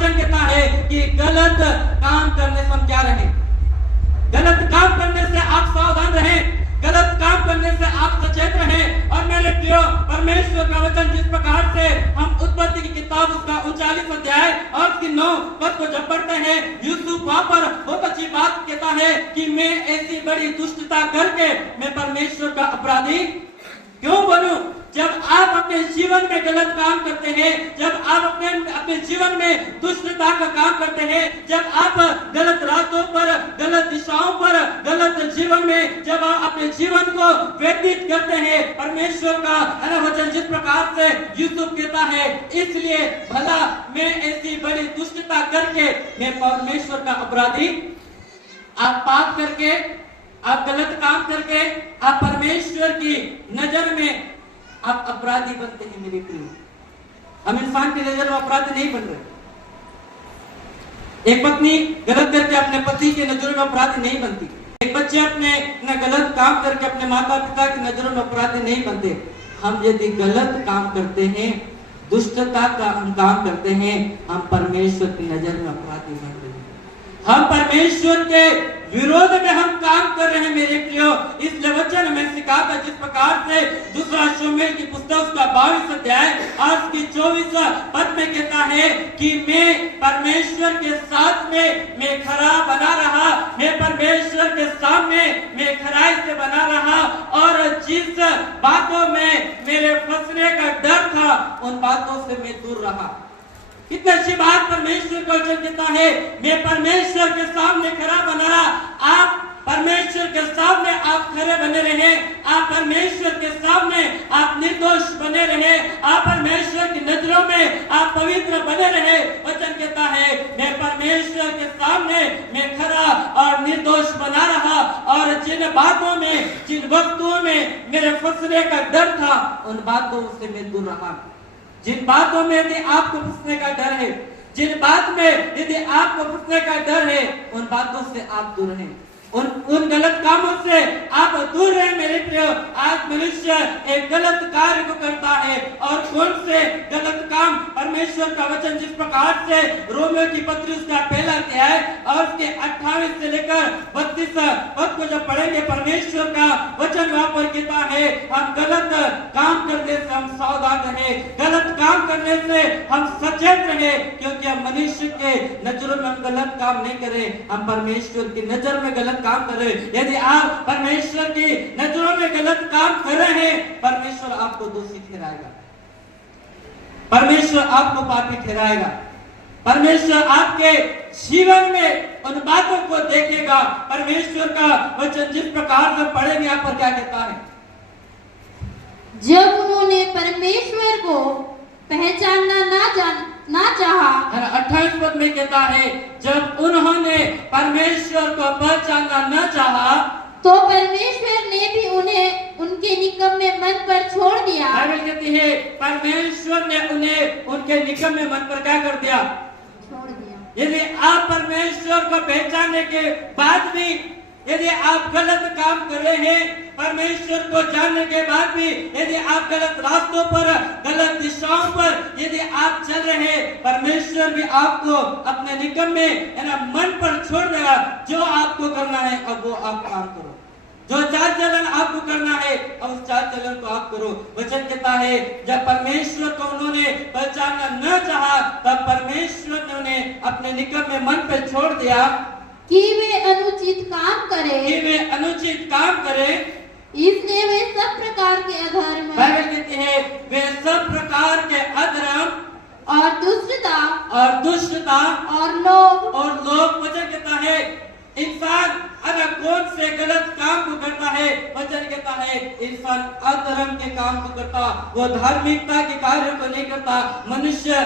वचन कहता है कि गलत काम करने से हम क्या रहे, गलत काम करने से आप सावधान रहें, गलत काम करने से आप सचेत रहें। और मेरे प्रियो, परमेश्वर का वचन जिस प्रकार से हम उत्पत्ति की किताब उसका 39 अध्याय और उसकी 9 पद को जब पढ़ते हैं, यूसुफ वहां पर बहुत अच्छी बात कहता है कि मैं ऐसी बड़ी दुष्टता करके मैं परमेश्वर का अपराधी क्यों बनूं। जब आप अपने जीवन में गलत काम करते हैं, जब आप अपने जीवन में दुष्टता का काम करते हैं, जब आप गलत रास्तों पर, गलत दिशाओं पर, गलत जीवन में जब आप अपने जीवन को व्यतीत करते हैं, परमेश्वर का वचन जिस प्रकार से यूसुफ कहता है, इसलिए भला मैं ऐसी बड़ी दुष्टता करके मैं परमेश्वर का अपराधी। आप पाप करके, आप गलत काम करके, आप परमेश्वर की नजर में आप अपराधी बनते हैं। मेरे प्रिय, हम इंसान की नजर में अपराधी नहीं बन रहे। एक पत्नी गलत करके अपने पति की नजरों में अपराधी नहीं बनती, एक बच्चे अपने गलत काम करके अपने माता पिता की नजरों में अपराधी नहीं बनते। हम यदि गलत काम करते हैं, दुष्टता का हम काम करते हैं, हम परमेश्वर की नजर में अपराधी बन रहे हैं, हम परमेश्वर के विरोध में हम काम कर रहे हैं। मेरे प्रियो, इस वचन में सिखाता जिस प्रकार से दूसरा शमूएल की पुस्तक उसका 22 अध्याय और उसकी 24 पद में कहता है कि मैं परमेश्वर के साथ में मैं खरा बना रहा, मैं परमेश्वर के सामने मैं खराई से बना रहा, और जिस बातों में मेरे फंसने का डर था उन बातों से मैं दूर रहा। कितनी अच्छी बात परमेश्वर का वचन कहता है, मैं परमेश्वर के सामने खरा बना रहा। आप परमेश्वर के सामने आप खरे बने रहे, आप परमेश्वर के सामने आप निर्दोष बने रहे, आप परमेश्वर की नजरों में आप पवित्र बने रहे। वचन कहता है मैं परमेश्वर के सामने मैं खरा और निर्दोष बना रहा, और जिन बातों में, जिन वस्तुओं में मेरे फंसने का डर था उन बातों से मैं दूर रहा। जिन बातों में यदि आपको फंसने का डर है, जिन बात में यदि आपको फंसने का डर है, उन बातों से आप दूर रहें, उन गलत कामों से आप दूर रहे। मेरे प्रियो, आज मनुष्य एक गलत कार्य को करता है, और कौन से गलत काम परमेश्वर का वचन जिस प्रकार से रोमियो की पत्री उसका 1 अध्याय और उसके 28 से लेकर 32 पद को जब पढ़ेंगे, परमेश्वर का वचन वहां पर कहता है हम गलत काम करने से हम सावधान रहे, गलत काम करने से हम सचेत रहे, क्योंकि हम मनुष्य के नजरों में हम गलत काम नहीं करें, हम परमेश्वर की नजर में गलत काम कर रहे। यदि आप परमेश्वर की नजरों में गलत काम कर रहे हैं, परमेश्वर आपको दोषी ठहराएगा, परमेश्वर आपको पापी ठहराएगा, परमेश्वर आपके जीवन में उन बातों को देखेगा। परमेश्वर का वचन जिस प्रकार से पढ़ेंगे यहाँ पर क्या कहता है, जब उन्होंने परमेश्वर को पहचानना ना चाहा, 28 पद में कहता है जब उन्होंने परमेश्वर को पहचानना न चाहा, तो परमेश्वर ने भी उन्हें उनके निकम्मे मन पर छोड़ दिया। बाइबल कहती है परमेश्वर ने उन्हें उनके निकम्मे मन पर क्या कर दिया, छोड़ दिया। यदि आप परमेश्वर को पहचानने के बाद भी यदि आप गलत काम कर रहे हैं, परमेश्वर को जानने के बाद भी यदि आप गलत रास्तों पर, गलत दिशाओं पर यदि आप चल रहे हैं, परमेश्वर भी आपको अपने निकम्मे मन पर छोड़ देगा। जो आपको करना है अब वो आप काम करो, जो चाल चलन आपको करना है अब उस चाल चलन को आप करो। वचन कहता है जब परमेश्वर को उन्होंने पहचानना न चाहा, तब परमेश्वर ने उन्हें अपने निकम्मे मन पर छोड़ दिया कि वे अनुचित काम करें, कि वे अनुचित काम करें, इसलिए वे सब प्रकार के अधर्म, बाइबल कहती है वे सब प्रकार के अधर्म और दुष्टता और लोभ। वचन कहता है इंसान अगर कौन से गलत काम को करता है, वचन कहता है इंसान अधर्म के काम को करता, वो धार्मिकता के कार्य को नहीं करता। मनुष्य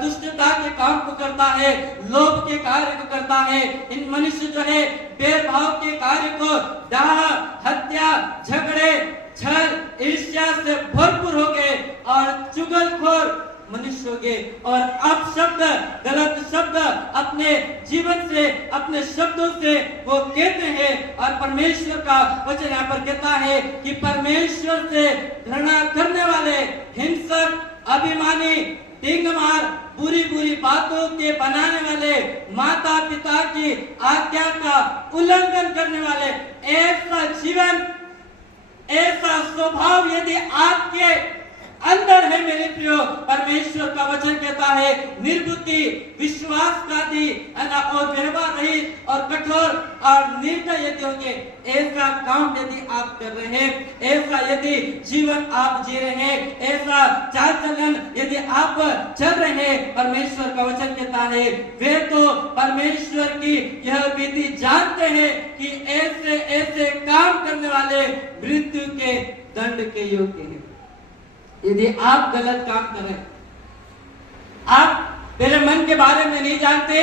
दुष्टता के काम को करता है, लोभ के कार्य को करता है। इन मनुष्य जो है भेदभाव के कार्य को, डाह, हत्या, झगड़े, छल, ईर्ष्या से भरपूर हो गए और चुगलखोर मनुष्य हो गए, और अपशब्द, गलत शब्द अपने जीवन से, अपने शब्दों से वो कहते हैं। और परमेश्वर का वचन यहाँ पर कहता है कि परमेश्वर से घृणा करने वाले, हिंसक, अभिमानी, तीन नंबर, बुरी बुरी बातों के बनाने वाले, माता पिता की आज्ञा का उल्लंघन करने वाले, ऐसा जीवन, ऐसा स्वभाव यदि आपके अंदर है मेरे प्रियो, परमेश्वर का वचन कहता है निर्बुद्धि, विश्वासघाती और व्यवहार रहित और कठोर और निर्दय यदि होंगे, ऐसा काम यदि आप कर रहे हैं, ऐसा यदि जीवन आप जी रहे हैं, ऐसा चाल चलन यदि आप चल रहे हैं, परमेश्वर का वचन कहता है वे तो परमेश्वर की यह विधि जानते हैं कि ऐसे ऐसे काम करने वाले मृत्यु के दंड के योग्य हैं। यदि आप गलत काम कर रहे हैं, आप मेरे मन के बारे में नहीं जानते,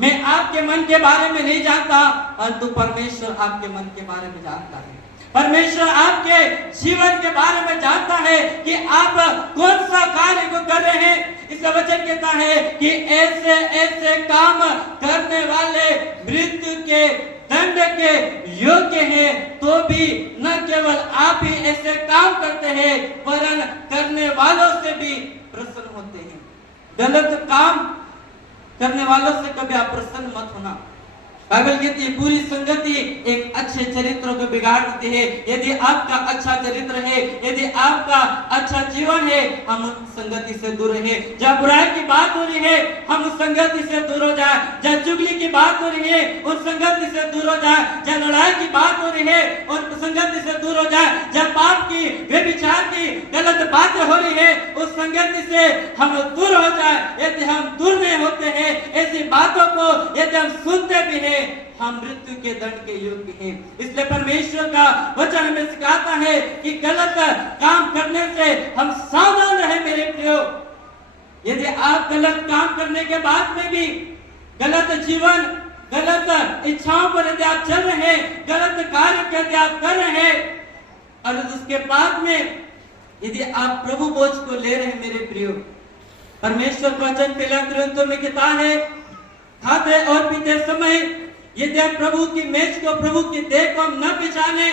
मैं आपके मन के बारे में नहीं जानता, परंतु परमेश्वर आपके मन के बारे में जानता है। परमेश्वर आपके जीवन के बारे में जानता है कि आप कौन सा कार्य को कर रहे हैं। इसका वचन कहता है कि ऐसे ऐसे काम करने वाले मृत्यु के दंड के योग्य हैं, तो भी न केवल आप ही ऐसे काम करते हैं, वरन करने वालों से भी प्रसन्न होते हैं। गलत काम करने वालों से कभी आप प्रसन्न मत होना। बाइबल कहती है बुरी संगति एक अच्छे चरित्र को बिगाड़ देती है। यदि आपका अच्छा चरित्र है, यदि आपका अच्छा जीवन है, हम उस संगति से दूर रहे। जब बुराई की बात हो रही है, हम उस संगति से दूर हो जाए। जब चुगली की बात हो रही है, उस संगति से दूर हो जाए। जब लड़ाई की बात हो रही है, उस संगति से दूर हो जाए। जब पाप की, व्यभिचार की गलत बातें हो रही है, उस संगति से हम दूर हो जाए। यदि हम दूर नहीं होते हैं, ऐसी बातों को यदि हम सुनते भी हैं, हम मृत्यु के दंड के योग्य हैं। इसलिए परमेश्वर का वचन हमें सिखाता है कि गलत काम करने से हम सावधान रहे मेरे प्रियो। यदि आप गलत काम करने के बाद में भी गलत जीवन, गलत इच्छाओं पर यदि आप चल रहे हैं, गलत कार्य यदि आप कर रहे हैं, और उसके बाद में यदि आप प्रभु बोझ को ले रहे हैं मेरे प्रियो, परमेश्वर का वचन पहला कुरिन्थियों में कहता है खाते और पीते समय यदि हम प्रभु की मेज को, प्रभु की देह को हम न पहचाने,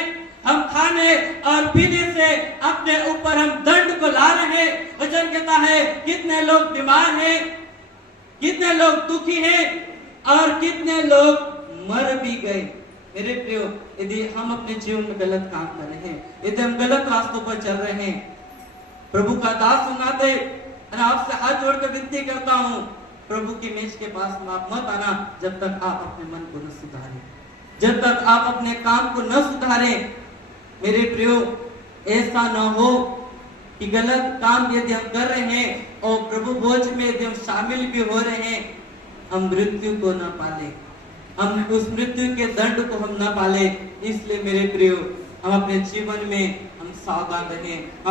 हम खाने और पीने से अपने ऊपर हम दंड को ला रहे हैं। वचन कहता है कितने लोग बीमार हैं, कितने लोग दुखी हैं और कितने लोग मर भी गए। मेरे प्रियो, यदि हम अपने जीवन में गलत काम कर रहे हैं, यदि हम गलत रास्तों पर चल रहे हैं, प्रभु का दास सुनाते आपसे हाथ जोड़कर विनती करता हूं, प्रभु की मेज के पास आप मत आना जब तक आप अपने मन को न सुधारें, जब तक आप अपने काम को न सुधारें। मेरे प्रियो, ऐसा न हो कि गलत काम यदि हम कर रहे हैं और प्रभु भोज में यदि हम शामिल भी हो रहे हैं, हम मृत्यु को न पाले, हम उस मृत्यु के दंड को हम न पाले। इसलिए मेरे प्रियो, हम अपने जीवन में हम सावधान रहें।